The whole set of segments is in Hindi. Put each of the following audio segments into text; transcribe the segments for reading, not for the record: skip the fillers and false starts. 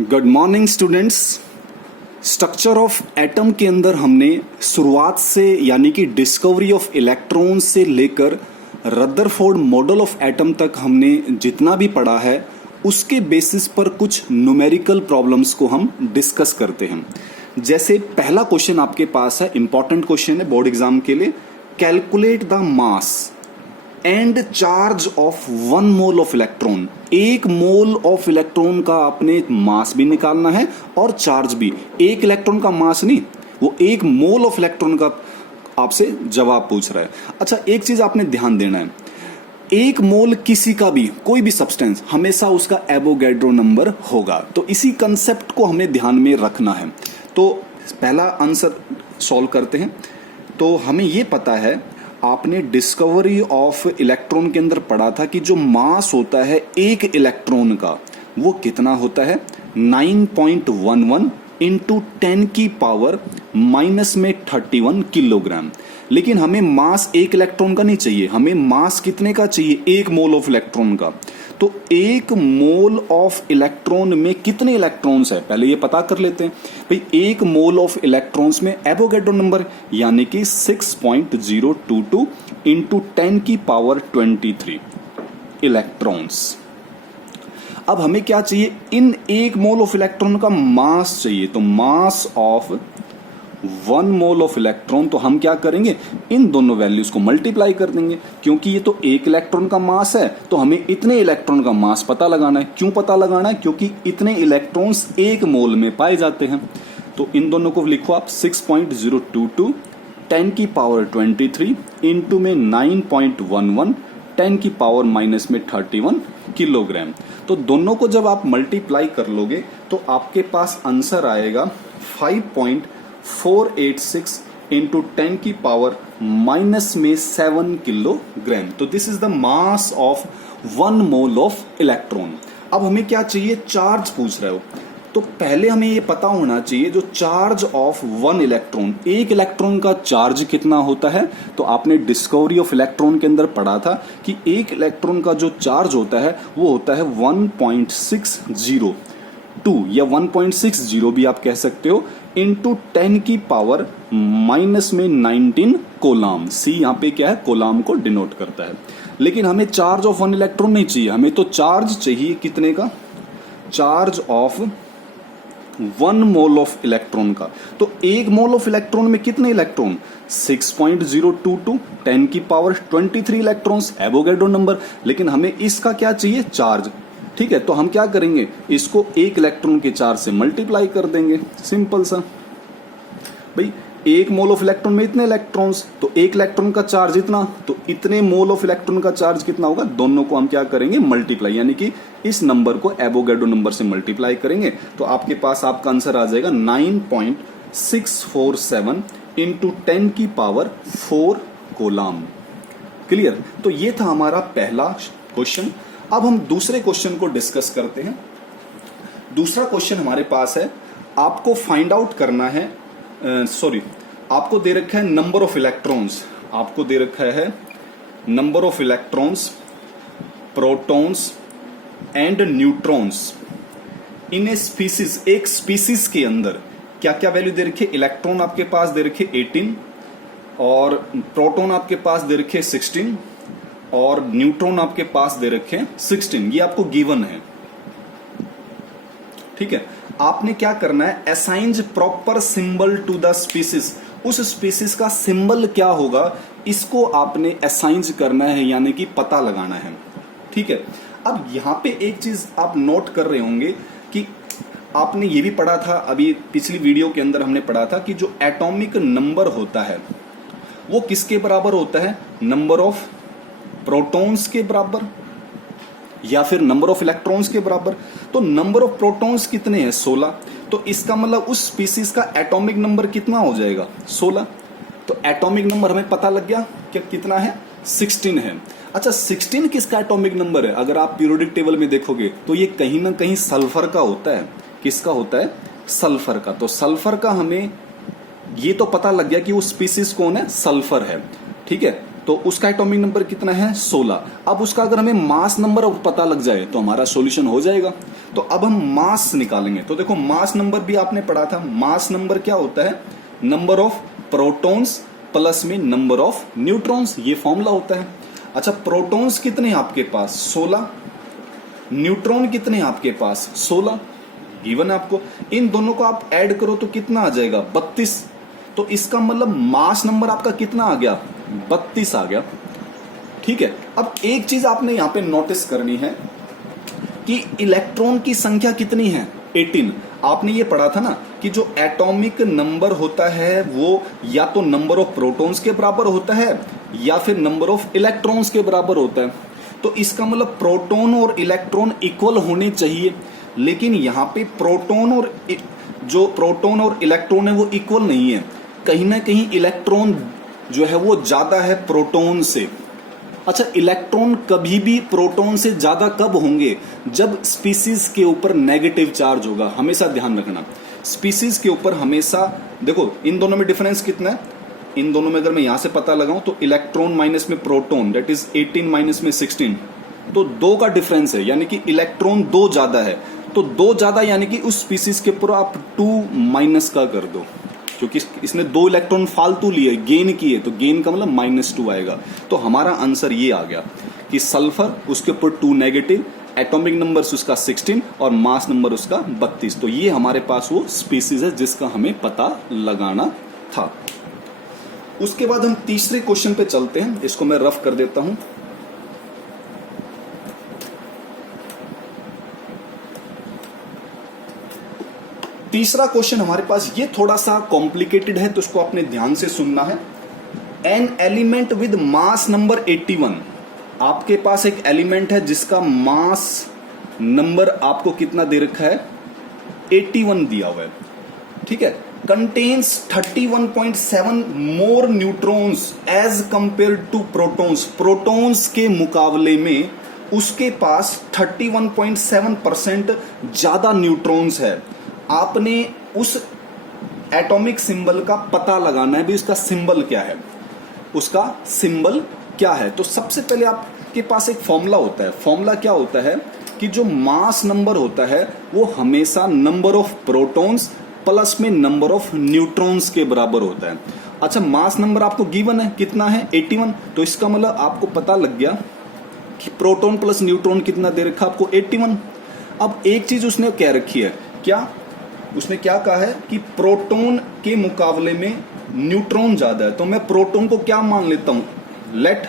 Good morning students. Structure of atom के अंदर हमने शुरुआत से यानी कि डिस्कवरी ऑफ इलेक्ट्रॉन से लेकर रदरफोर्ड मॉडल ऑफ एटम तक हमने जितना भी पढ़ा है उसके बेसिस पर कुछ न्यूमेरिकल प्रॉब्लम्स को हम डिस्कस करते हैं। जैसे पहला क्वेश्चन आपके पास है, इंपॉर्टेंट क्वेश्चन है बोर्ड एग्जाम के लिए। Calculate the mass and charge of 1 mole of electron. 1 mole of electron का आपने मास भी निकालना है और चार्ज भी। एक इलेक्ट्रॉन का मास नहीं, वो 1 मोल ऑफ इलेक्ट्रॉन का आपसे जवाब पूछ रहा है। अच्छा, एक चीज आपने ध्यान देना है, 1 मोल किसी का भी कोई भी सब्सटेंस हमेशा उसका एवोगैड्रो नंबर होगा। तो इसी कंसेप्ट को हमें ध्यान में रखना है। तो पहला आंसर सॉल्व करते हैं। तो हमें यह पता है, आपने डिस्कवरी ऑफ इलेक्ट्रॉन के अंदर पढ़ा था कि जो मास होता है एक इलेक्ट्रॉन का वो कितना होता है, 9.11 इंटू 10 की पावर माइनस में 31 किलोग्राम। लेकिन हमें मास एक इलेक्ट्रॉन का नहीं चाहिए, हमें मास कितने का चाहिए, 1 मोल ऑफ इलेक्ट्रॉन का। तो 1 मोल ऑफ इलेक्ट्रॉन में कितने इलेक्ट्रॉन्स है पहले ये पता कर लेते हैं। भाई 1 मोल ऑफ इलेक्ट्रॉन्स में एवोगैड्रो नंबर यानी कि 6.022 इंटू 10 की पावर 23 इलेक्ट्रॉन्स। अब हमें क्या चाहिए, इन 1 मोल ऑफ इलेक्ट्रॉन का मास चाहिए। तो mass of 1 mole of electron, तो हम क्या करेंगे, इन दोनों वैल्यूज को मल्टीप्लाई कर देंगे। क्योंकि ये तो 1 इलेक्ट्रॉन का मास है तो हमें इतने इलेक्ट्रॉन का मास पता लगाना है। क्यों पता लगाना है, क्योंकि इतने इलेक्ट्रॉन्स 1 मोल में पाए जाते हैं। तो इन दोनों को लिखो आप 6.022 10 की पावर 23 इंटू में 9.11 10 की पावर माइनस में 31 किलोग्राम। तो दोनों को जब आप मल्टीप्लाई कर लोगे तो आपके पास आंसर आएगा 5.486 इंटू 10 की पावर माइनस में 7 किलोग्राम। तो this is the mass of 1 mole of electron. अब हमें क्या चाहिए, चार्ज पूछ रहे हो। तो पहले हमें ये पता होना चाहिए जो चार्ज ऑफ 1 इलेक्ट्रॉन, एक इलेक्ट्रॉन का चार्ज कितना होता है। तो आपने डिस्कवरी ऑफ इलेक्ट्रॉन के अंदर पढ़ा था कि एक इलेक्ट्रॉन का जो चार्ज होता है वो होता है 1.602 या 1.60 भी आप कह सकते हो, इंटू 10 की पावर माइनस में 19 कोलाम। सी यहाँ पे क्या है, कोलाम को डिनोट करता है। लेकिन हमें चार्ज ऑफ 1 इलेक्ट्रॉन नहीं चाहिए, हमें तो चार्ज चाहिए कितने का, charge of 1 mole of electron का। तो 1 मोल ऑफ इलेक्ट्रॉन में कितने इलेक्ट्रॉन, 6.022 10 की पावर 23 इलेक्ट्रॉन्स, एवोगैड्रो नंबर। लेकिन हमें इसका क्या चाहिए, चार्ज। ठीक है, तो हम क्या करेंगे, इसको 1 इलेक्ट्रॉन के चार्ज से मल्टीप्लाई कर देंगे, सिंपल सा। भाई 1 मोल ऑफ इलेक्ट्रॉन में इतने इलेक्ट्रॉन्स, तो 1 इलेक्ट्रॉन का चार्ज इतना, तो इतने मोल ऑफ इलेक्ट्रॉन का चार्ज कितना होगा, दोनों को हम क्या करेंगे, मल्टीप्लाई, यानी कि इस नंबर को एवोगैड्रो नंबर से मल्टीप्लाई करेंगे। तो आपके पास आपका आंसर आ जाएगा 9.647 इंटू 10 की पावर 4 कोलाम। क्लियर। तो ये था हमारा पहला क्वेश्चन। अब हम दूसरे क्वेश्चन को डिस्कस करते हैं। दूसरा क्वेश्चन हमारे पास है, आपको फाइंड आउट करना है, आपको दे रखा है नंबर ऑफ इलेक्ट्रॉन्स। आपको दे रखा है number of electrons, protons and neutrons in a species. एक स्पीसीज के अंदर क्या क्या वैल्यू दे रखे, इलेक्ट्रॉन आपके पास दे रखे 18 और प्रोटॉन आपके पास दे रखे 16 और न्यूट्रॉन आपके पास दे रखे 16। ये आपको गिवन है। ठीक है, आपने क्या करना है, असाइंज proper symbol to the species. उस स्पीसीज का सिंबल क्या होगा, इसको आपने असाइंज करना है, यानी कि पता लगाना है। ठीक है, अब यहां पे एक चीज आप नोट कर रहे होंगे कि आपने ये भी पढ़ा था, अभी पिछली वीडियो के अंदर हमने पढ़ा था कि जो एटॉमिक नंबर होता है वो किसके बराबर होता है, नंबर ऑफ प्रोटॉन्स के बराबर या फिर नंबर ऑफ इलेक्ट्रॉन्स के बराबर। तो नंबर ऑफ प्रोटॉन्स कितने हैं, 16। तो इसका मतलब उस स्पीसीज का एटॉमिक नंबर कितना हो जाएगा, 16। तो एटॉमिक नंबर हमें पता लग गया कि कितना है, 16 है। अच्छा, 16 किसका एटॉमिक नंबर है, अगर आप पीरियोडिक टेबल में देखोगे तो ये कहीं ना कहीं सल्फर का होता है। किसका होता है, सल्फर का। तो सल्फर का हमें ये तो पता लग गया कि वो स्पीसीज कौन है, सल्फर है। ठीक है, तो उसका एटॉमिक नंबर कितना है 16। अब उसका अगर हमें मास नंबर पता लग जाए तो हमारा सॉल्यूशन हो जाएगा। तो अब हम मास निकालेंगे। तो देखो मास नंबर भी आपने पढ़ा था, मास नंबर क्या होता है, नंबर ऑफ प्रोटॉन्स प्लस में नंबर ऑफ न्यूट्रॉन्स, ये फॉर्मूला होता है। अच्छा प्रोटॉन्स कितने हैं आपके पास 16, न्यूट्रॉन कितने हैं आपके पास 16, गिवन है आपको। इन दोनों को आप ऐड करो तो कितना आ जाएगा 32। तो इसका मतलब मास नंबर आपका कितना आ गया 32 आ गया। ठीक है, अब एक चीज आपने यहां पे नोटिस करनी है कि इलेक्ट्रॉन की संख्या कितनी है 18। आपने ये पढ़ा था ना कि जो एटॉमिक नंबर होता है वो या तो नंबर ऑफ प्रोटॉन्स के बराबर होता है या फिर नंबर ऑफ इलेक्ट्रॉन्स के बराबर होता है। तो इसका मतलब प्रोटॉन और इलेक्ट्रॉन इक्वल होने चाहिए, लेकिन यहाँ पे प्रोटॉन और इलेक्ट्रॉन है वो इक्वल नहीं है। कहीं ना कहीं इलेक्ट्रॉन जो है वो ज्यादा है प्रोटॉन से। अच्छा इलेक्ट्रॉन कभी भी प्रोटॉन से ज्यादा कब होंगे, जब स्पीसीज के ऊपर नेगेटिव चार्ज होगा। हमेशा ध्यान रखना स्पीसीज के ऊपर हमेशा, देखो इन दोनों में डिफरेंस कितना है, इन दोनों में अगर मैं यहां से पता लगाऊं तो इलेक्ट्रॉन माइनस में प्रोटॉन दैट इज 18 माइनस में 16, तो 2 का डिफरेंस है, यानी कि इलेक्ट्रॉन 2 ज्यादा है। तो 2 ज्यादा यानी कि उस स्पीसीज के ऊपर आप 2 माइनस का कर दो, क्योंकि इसने 2 इलेक्ट्रॉन फालतू लिए गेन किए, तो गेन का मतलब -2 आएगा। तो हमारा आंसर ये आ गया कि सल्फर उसके ऊपर 2 नेगेटिव, एटॉमिक नंबर उसका 16 और मास नंबर उसका 32। तो ये हमारे पास वो स्पीसीज है जिसका हमें पता लगाना था। उसके बाद हम तीसरे क्वेश्चन पे चलते हैं, इसको मैं रफ कर देता हूं। तीसरा क्वेश्चन हमारे पास ये थोड़ा सा कॉम्प्लिकेटेड है, तो इसको आपने ध्यान से सुनना है। An element with mass number 81, आपके पास एक एलिमेंट है जिसका मास नंबर आपको कितना दे रखा है 81 दिया हुआ है। ठीक है, contains 31.7 more neutrons as compared to protons. Protons के मुकाबले में उसके पास 31.7% ज्यादा न्यूट्रॉन्स है। आपने उस एटॉमिक सिंबल का पता लगाना है भी, उसका सिंबल क्या है, उसका सिंबल क्या है। तो सबसे पहले आपके पास एक फॉर्मूला होता है। फॉर्मूला क्या होता है कि जो मास नंबर होता है वो हमेशा नंबर ऑफ प्रोटॉन्स प्लस में नंबर ऑफ न्यूट्रॉन्स के बराबर होता है। अच्छा मास नंबर आपको गिवन है कितना है 81, तो इसका मतलब आपको पता लग गया कि प्रोटॉन प्लस न्यूट्रॉन कितना दे रखा आपको 81। अब एक चीज उसने कह रखी है, क्या उसने क्या कहा है कि प्रोटॉन के मुकाबले में न्यूट्रॉन ज्यादा है। तो मैं प्रोटॉन को क्या मान लेता हूं, let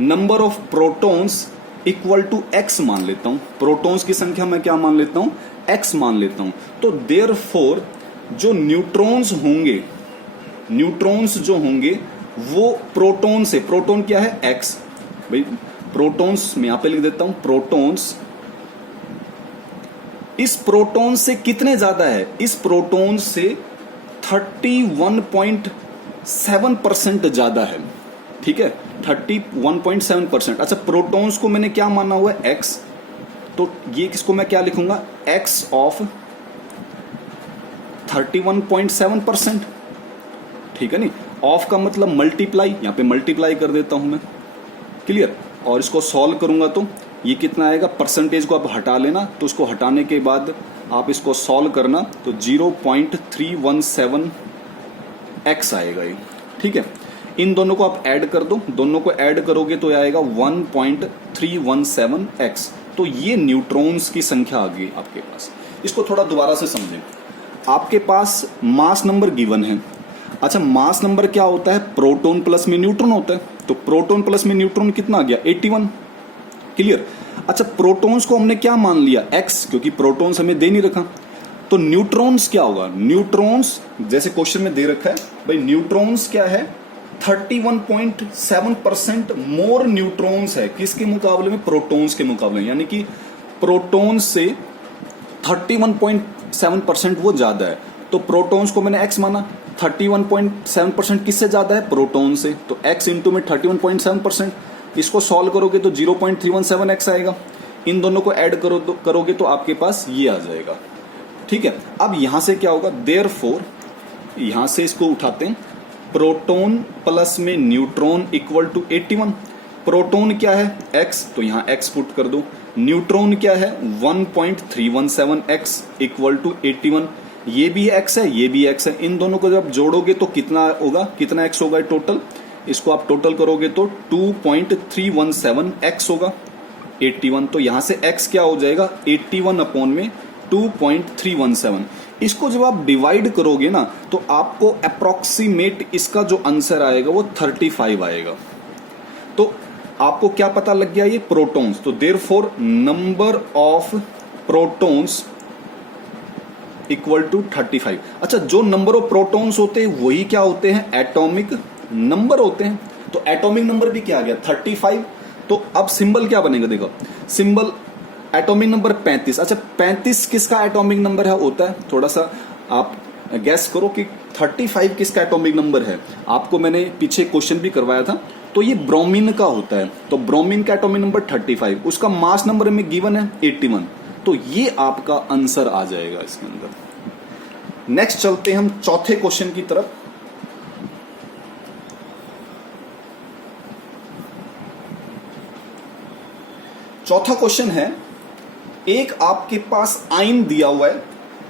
number of protons equal to x मान लेता हूं। प्रोटॉन्स की संख्या मैं क्या मान लेता हूं x मान लेता हूं। तो देयरफॉर जो न्यूट्रॉन्स जो होंगे वो प्रोटॉन से, प्रोटॉन क्या है x, भाई प्रोटॉन्स मैं यहां पे लिख देता हूं, प्रोटॉन्स इस प्रोटॉन से कितने ज्यादा है, इस प्रोटॉन से 31.7% ज्यादा है। ठीक है 31.7%। अच्छा प्रोटॉन्स को मैंने क्या माना हुआ है x, तो ये किसको मैं क्या लिखूंगा x ऑफ 31.7%। ठीक है नहीं, ऑफ का मतलब मल्टीप्लाई, यहां पे मल्टीप्लाई कर देता हूं मैं, क्लियर। और इसको सॉल्व करूंगा तो ये कितना आएगा, परसेंटेज को आप हटा लेना, तो उसको हटाने के बाद आप इसको सॉल्व करना तो 0.317x आएगा ये। ठीक है, इन दोनों को आप ऐड कर दो, दोनों को ऐड करोगे तो आएगा 1.317x। तो ये न्यूट्रॉन्स की संख्या आ गई आपके पास। इसको थोड़ा दोबारा से समझें। आपके पास मास नंबर गिवन है। अच्छा मास नंबर क्या होता है, प्रोटॉन प्लस में न्यूट्रॉन होता है। तो प्रोटॉन प्लस में न्यूट्रॉन कितना आ गया 81, क्लियर। अच्छा प्रोटॉन्स को हमने क्या मान लिया x, क्योंकि प्रोटॉन्स हमें दे नहीं रखा। तो न्यूट्रॉन्स क्या होगा, न्यूट्रॉन्स जैसे क्वेश्चन में दे रखा है भाई, न्यूट्रॉन्स क्या है 31.7% मोर न्यूट्रॉन्स है, किसके मुकाबले में, प्रोटॉन्स के मुकाबले, यानी कि प्रोटॉन से 31.7% वो ज्यादा है। तो प्रोटॉन्स को मैंने x माना, 31.7% किससे ज्यादा है, प्रोटॉन से, तो x इंटू में 31.7%। इसको सॉल्व करोगे तो 0.317x आएगा। इन दोनों को ऐड करोगे तो आपके पास ये आ जाएगा। ठीक है, अब यहां से क्या होगा, देयरफॉर यहां से इसको उठाते हैं प्रोटॉन प्लस में न्यूट्रॉन इक्वल टू 81। प्रोटॉन क्या है x, तो यहां x पुट कर दो। न्यूट्रॉन क्या है 1.317 x इक्वल टू 81। ये भी x है, ये भी x है। इन दोनों को जब जोड़ोगे तो कितना होगा, कितना x होगा टोटल? इसको आप टोटल करोगे तो 2.317 x होगा 81। तो यहां से x क्या हो जाएगा 81 अपॉन में 2.317। इसको जब आप डिवाइड करोगे ना तो आपको अप्रोक्सीमेट इसका जो आंसर आएगा वो 35 आएगा। तो आपको क्या पता लग गया, ये प्रोटॉन्स। तो therefore number of protons equal to 35। अच्छा, जो नंबर ऑफ प्रोटॉन्स होते हैं वही क्या होते हैं, एटॉमिक नंबर होते हैं। तो एटॉमिक नंबर भी क्या आ गया 35। तो अब सिंबल क्या बनेगा, देखो सिंबल एटॉमिक नंबर 35। अच्छा 35 किसका एटॉमिक नंबर है होता है, थोड़ा सा आप गैस करो कि 35 किसका एटॉमिक नंबर है। आपको मैंने पीछे क्वेश्चन भी करवाया था, तो ये ब्रोमीन का होता है। तो ब्रोमीन का एटॉमिक नंबर 35, उसका मास नंबर में गिवन है 81। तो ये आपका आंसर आ जाएगा इसके अंदर। नेक्स्ट चलते हैं हम चौथे क्वेश्चन की तरफ। चौथा क्वेश्चन है, एक आपके पास आयन दिया हुआ है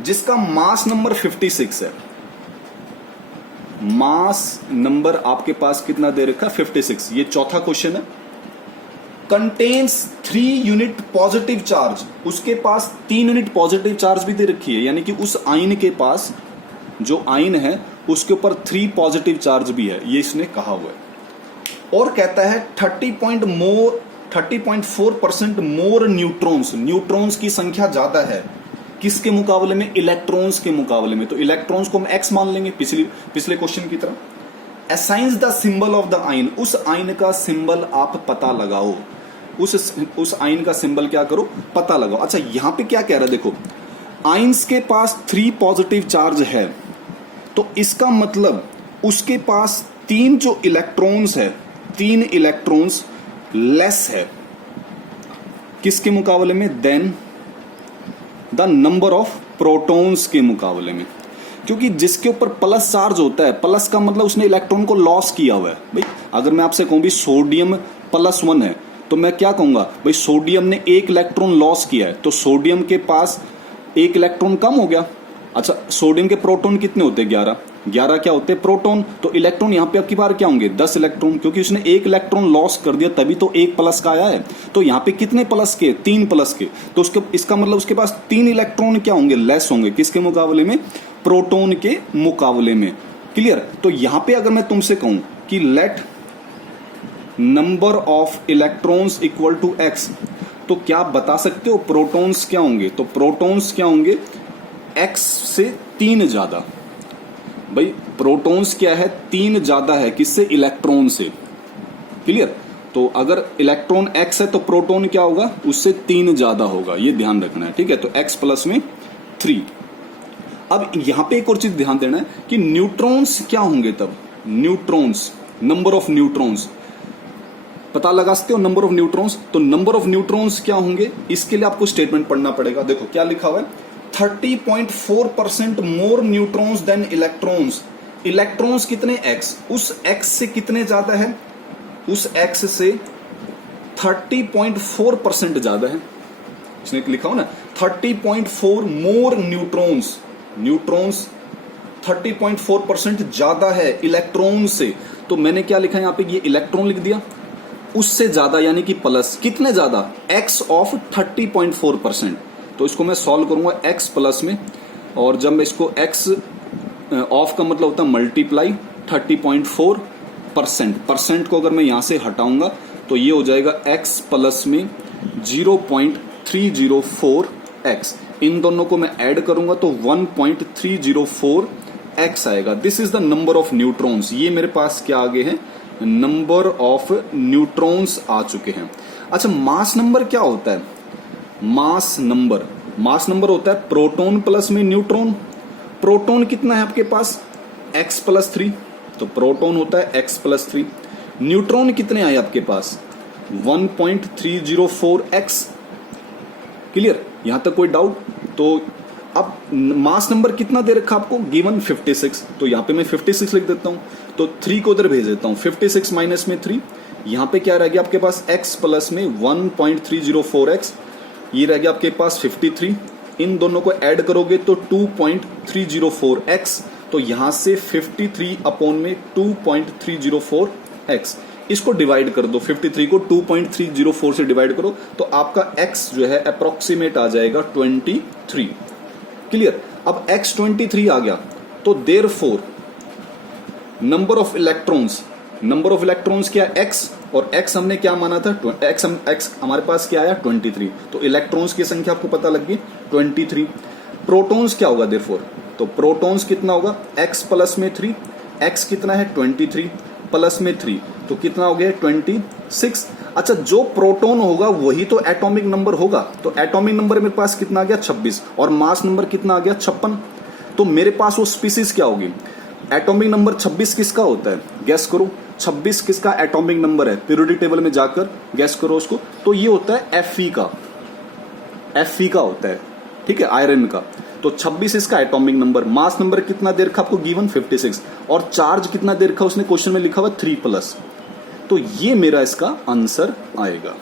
जिसका मास नंबर 56 है। मास नंबर आपके पास कितना दे रखा है 56। ये चौथा क्वेश्चन है। कंटेन्स 3 यूनिट पॉजिटिव चार्ज, उसके पास 3 यूनिट पॉजिटिव चार्ज भी दे रखी है, यानी कि उस आयन के पास जो आयन है उसके ऊपर 3 पॉजिटिव चार्ज भी है, ये इसने कहा हुआ है। और कहता है 30.4% मोर न्यूट्रॉन्स, न्यूट्रॉन्स की संख्या ज्यादा है किसके मुकाबले में, इलेक्ट्रॉन्स के मुकाबले में। तो इलेक्ट्रॉन्स को हम x मान लेंगे पिछले क्वेश्चन की तरह। Assigns the symbol of the ion, उस आयन का सिंबल आप पता लगाओ। उस आयन का सिंबल क्या करो, पता लगाओ। अच्छा यहां पे क्या कह रहा है, देखो आयन्स के पास 3 पॉजिटिव चार्ज है, तो इसका मतलब उसके पास 3 जो इलेक्ट्रॉन्स है, 3 इलेक्ट्रॉन्स लेस है किसके मुकाबले में, then the number of protons के मुकाबले में। क्योंकि जिसके ऊपर प्लस चार्ज होता है, प्लस का मतलब उसने इलेक्ट्रॉन को लॉस किया हुआ है। भाई अगर मैं आपसे कहूं भी सोडियम +1 है, तो मैं क्या कहूंगा, भाई सोडियम ने 1 इलेक्ट्रॉन लॉस किया है, तो सोडियम के पास 1 इलेक्ट्रॉन कम हो गया। अच्छा सोडियम के प्रोटॉन कितने होते हैं, 11 क्या होते हैं प्रोटॉन। तो इलेक्ट्रॉन यहाँ पे आपकी बार क्या होंगे 10 इलेक्ट्रॉन, क्योंकि उसने 1 इलेक्ट्रॉन लॉस कर दिया तभी तो 1 प्लस का आया है। तो यहाँ पे कितने प्लस के, 3 प्लस के। तो इसका मतलब उसके पास 3 इलेक्ट्रॉन क्या होंगे, लेस होंगे किसके मुकाबले में, प्रोटॉन के मुकाबले में। क्लियर। तो यहाँ पे अगर मैं तुमसे कहूं कि let number of electrons equal to x, तो क्या आप बता सकते हो प्रोटॉन्स क्या होंगे, तो प्रोटॉन्स क्या होंगे x से 3 ज्यादा। भाई प्रोटॉन्स क्या है, 3 ज्यादा है किससे, इलेक्ट्रॉन से। क्लियर। तो अगर इलेक्ट्रॉन x है तो प्रोटॉन क्या होगा, उससे 3 ज्यादा होगा, ये ध्यान रखना है। ठीक है, तो x प्लस में 3। अब यहां पे एक और चीज ध्यान देना है कि न्यूट्रॉन्स क्या होंगे, तब न्यूट्रॉन्स, नंबर ऑफ न्यूट्रॉन्स पता लगा सकते हो, नंबर ऑफ न्यूट्रॉन्स। तो नंबर ऑफ न्यूट्रॉन्स क्या होंगे, इसके लिए आपको स्टेटमेंट पढ़ना पड़ेगा। देखो क्या लिखा हुआ है, 30.4% मोर न्यूट्रॉन्स देन इलेक्ट्रॉन्स। इलेक्ट्रॉन्स कितने, x, उस x से कितने ज्यादा है, उस x से 30.4% ज्यादा है। इसने लिखा हो ना 30.4 मोर न्यूट्रॉन्स, न्यूट्रॉन्स 30.4% ज्यादा है इलेक्ट्रॉन से। तो मैंने क्या लिखा है यहाँ पे, ये इलेक्ट्रॉन लिख दिया, उससे ज्यादा यानी कि प्लस, कितने ज्यादा, x ऑफ 30.4%। तो इसको मैं सॉल्व करूंगा x प्लस में, और जब मैं इसको x ऑफ का मतलब होता है मल्टीप्लाई 30.4%, परसेंट को अगर मैं यहां से हटाऊंगा तो ये हो जाएगा x प्लस में 0.304x। इन दोनों को मैं ऐड करूंगा तो 1.304x आएगा। This is the number of neutrons. ये मेरे पास क्या आगे है, नंबर ऑफ न्यूट्रॉन्स आ चुके हैं। अच्छा मास नंबर क्या होता है, मास नंबर होता है प्रोटॉन प्लस में न्यूट्रॉन। प्रोटॉन कितना है आपके पास, x प्लस 3, तो प्रोटॉन होता है x प्लस 3। न्यूट्रॉन कितने आए आपके पास, 1.304x। क्लियर, यहां तक कोई डाउट। तो अब मास नंबर कितना दे रखा आपको, गिवन 56, तो यहाँ पे मैं 56 लिख देता हूं, तो 3 को उधर भेज देता हूं, 56 माइनस में 3, यहाँ पे क्या रह गया आपके पास x प्लस में 1.304x, ये रह गया आपके पास 53, इन दोनों को ऐड करोगे तो 2.304x, तो यहां से 53 अपॉन में 2.304x, इसको डिवाइड कर दो, 53 को 2.304 से डिवाइड करो तो आपका x जो है अप्रोक्सीमेट आ जाएगा 23। क्लियर। अब x 23 आ गया तो देयरफॉर नंबर ऑफ इलेक्ट्रॉन्स क्या x, और x हमने क्या माना था, x हमारे पास क्या आया 23, तो इलेक्ट्रॉन्स की संख्या आपको पता लग गई 23। प्रोटॉन्स क्या होगा देयरफॉर, तो प्रोटॉन्स कितना होगा x प्लस में 3, x कितना है 23 प्लस में 3, तो कितना हो गया 26। अच्छा, जो प्रोटॉन होगा वही तो एटॉमिक नंबर होगा, तो एटॉमिक नंबर मेरे पास कितना आ गया 26, और मास नंबर कितना आ गया 56, तो मेरे पास वो स्पीसीज क्या होगी, एटॉमिक नंबर 26 किसका होता है, गैस करो 26 किसका एटॉमिक नंबर है, पीरियोडिक टेबल में जाकर गैस करो उसको, तो ये होता है Fe का होता है, ठीक है, आयरन का, तो 26 इसका एटॉमिक नंबर। मास नंबर कितना दे रखा आपको गिवन 56, और चार्ज कितना दे रखा उसने क्वेश्चन में लिखा हुआ 3+, तो ये मेरा इसका आंसर आएगा।